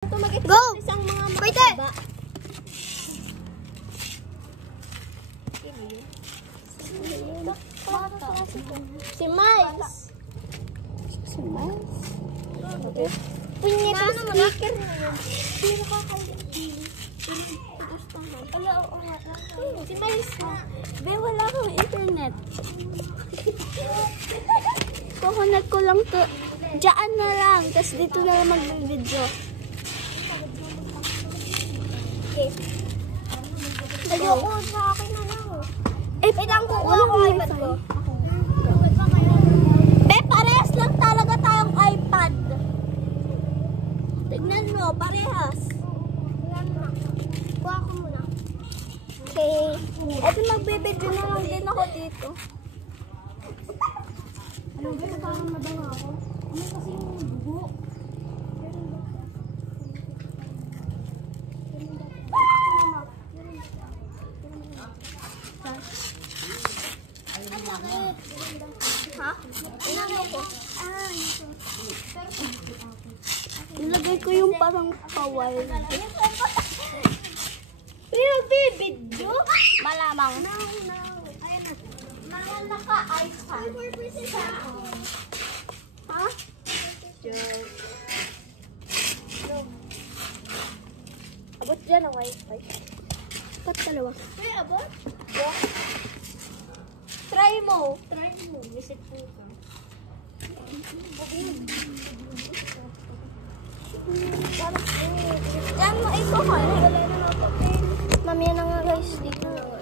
Go! Isang mga Pwede! makakaba. Si Miles. Si Miles? Punya ka Ano mo na? speaker na yun. Pero kakalitin. Wala, oo nga. Si Miles na. Be, wala akong internet. Kukunet ko lang to. Diyan na lang. Tapos dito na lang mag-video. Okay. Ayoko sa akin na lang. Eh, Kailangan kukuha ko iPad ko. Be, parehas lang talaga tayong iPad. Tignan mo, parehas. Kuha ko muna. Okay. Eto, magbibideo na lang din ako dito. Ano ba? Parang madama ako. Ano kasi yung dugo? Ha? Inano ko? Nilagay ko yung parang pawal. Pero bibidyo? Malamang. No. Ayan na. Mga naka-iPad. Ha? Abot dyan ang Wi-Fi. Ba't dalawa? Hey, abot? Yeah. Try mo. Visit mo ka. Yan mo, ito ka. Mamaya na nga guys. Dito na nga.